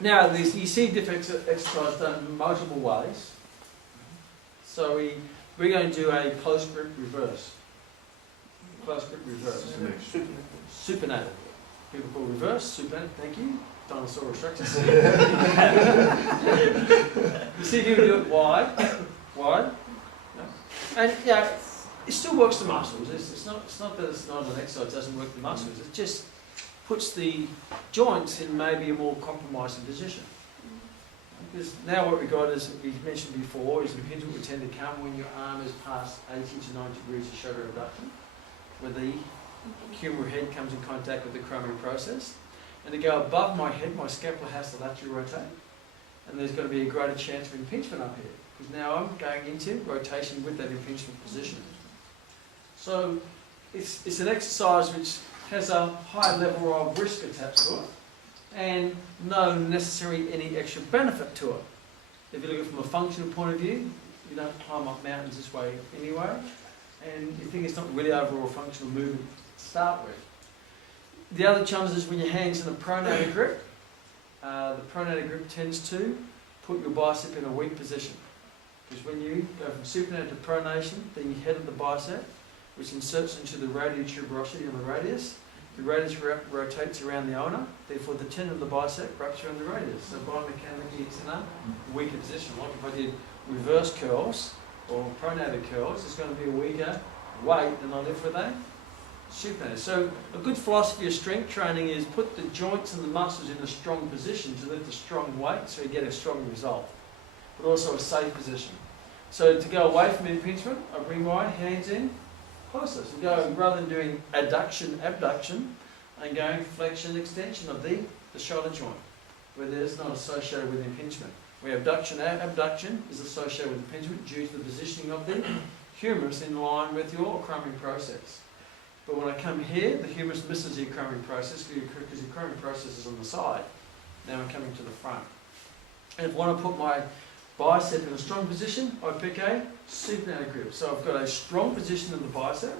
Now, you see different exercise done in multiple ways. So we're going to do a close grip reverse. Close grip reverse. Supinated. People call reverse, supinated, thank you. Dinosaur instructions. You see people do it wide. And yeah, it still works the muscles. It's not that it's not an exercise, it doesn't work the muscles. It just puts the joints in maybe a more compromising position. Because now what we've got, as we mentioned before, is the impingement would tend to come when your arm is past 80 to 90 degrees of shoulder abduction, where the humeral head comes in contact with the acromion process. And to go above my head, my scapula has to laterally rotate. And there's going to be a greater chance of impingement up here. Because now I'm going into rotation with that impingement position. So it's an exercise which has a high level of risk attached to it, and no necessarily any extra benefit to it. If you look at it from a functional point of view, you don't climb up mountains this way anyway, and you think it's not really overall functional movement to start with. The other challenge is when your hand's in a pronated grip. The pronated grip tends to put your bicep in a weak position. Because when you go from supinated to pronation, then you head of the bicep, which inserts into the radial tuberosity on the radius. The radius rotates around the ulna, therefore the tendon of the bicep wraps around the radius. So biomechanically it's in a weaker position. Like if I did reverse curls or pronated curls, it's going to be a weaker weight than I lift with a supinated. So a good philosophy of strength training is put the joints and the muscles in a strong position to lift a strong weight so you get a strong result, but also a safe position. So to go away from impingement, I bring my hands in closer. So go, rather than doing adduction, abduction, I'm going flexion, extension of the shoulder joint, where there's not associated with impingement. Where abduction is associated with impingement due to the positioning of the humerus in line with your acromion process. But when I come here, the humerus misses the acromion process because the acromion process is on the side. Now I'm coming to the front. And if I want to put my bicep in a strong position, I pick a supinated grip. So I've got a strong position in the bicep,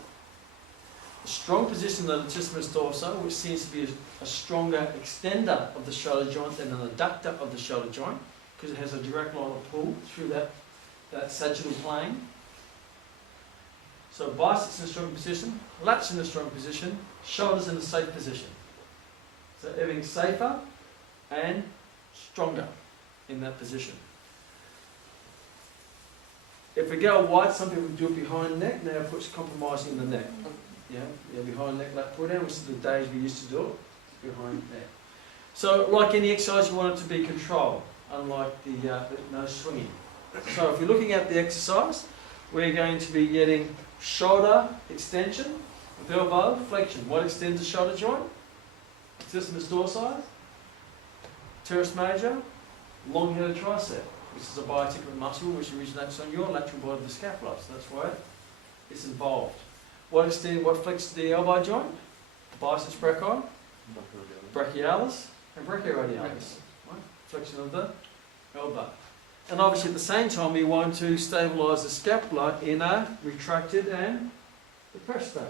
a strong position in the latissimus dorsi, which seems to be a stronger extender of the shoulder joint than an adductor of the shoulder joint, because it has a direct line of pull through that sagittal plane. So biceps in a strong position, lats in a strong position, shoulders in a safe position. So everything safer and stronger in that position. If we go wide, some people do it behind the neck. Now it puts compromising the neck. Yeah, behind neck lat pulldown, which is the days we used to do it, behind neck. So like any exercise, you want it to be controlled, unlike the no swinging. So if you're looking at the exercise, we're going to be getting shoulder extension, with elbow flexion. What extends the shoulder joint? Latissimus dorsi, teres major, long-headed tricep, which is a biotipic muscle which originates on your lateral body of the scapula. So that's why it's involved. What flexes the elbow joint? The biceps brachii, brachialis, and brachioradialis. Right? Flexion of the elbow. And obviously at the same time we want to stabilise the scapula in a retracted and depressed state.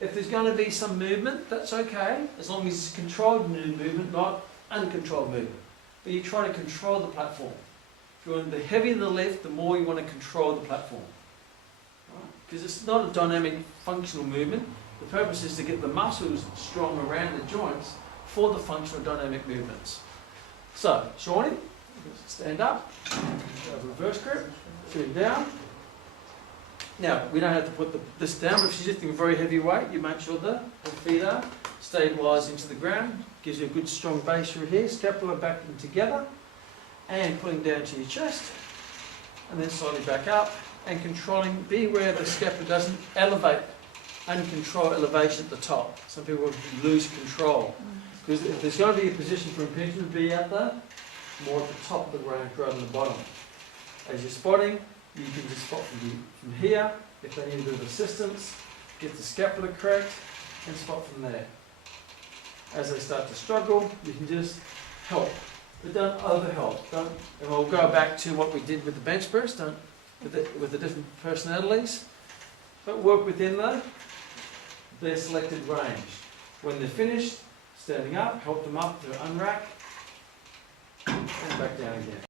If there's going to be some movement, that's okay, as long as it's controlled movement, not uncontrolled movement. But you try to control the platform. If you want the heavier the lift, the more you want to control the platform. Because it's not a dynamic functional movement. The purpose is to get the muscles strong around the joints for the functional dynamic movements. So, Shawnee, stand up, reverse grip, sit down. Now, we don't have to put this down, but if you're lifting a very heavy weight, you make sure the feet are stabilised into the ground. Gives you a good strong base through here, scapula back in together, and pulling down to your chest, and then slowly back up, and controlling, be aware the scapula doesn't elevate, uncontrolled elevation at the top. Some people lose control. Because if there's going to be a position for impingement, be out there, more at the top of the range rather than the bottom. As you're spotting, you can just spot from here. If they need a bit of assistance, get the scapula correct, and spot from there. As they start to struggle, you can just help. But don't overhelp. And we'll go back to what we did with the bench press, with the different personalities. But work within their selected range. When they're finished, standing up, help them up to unrack, back down again.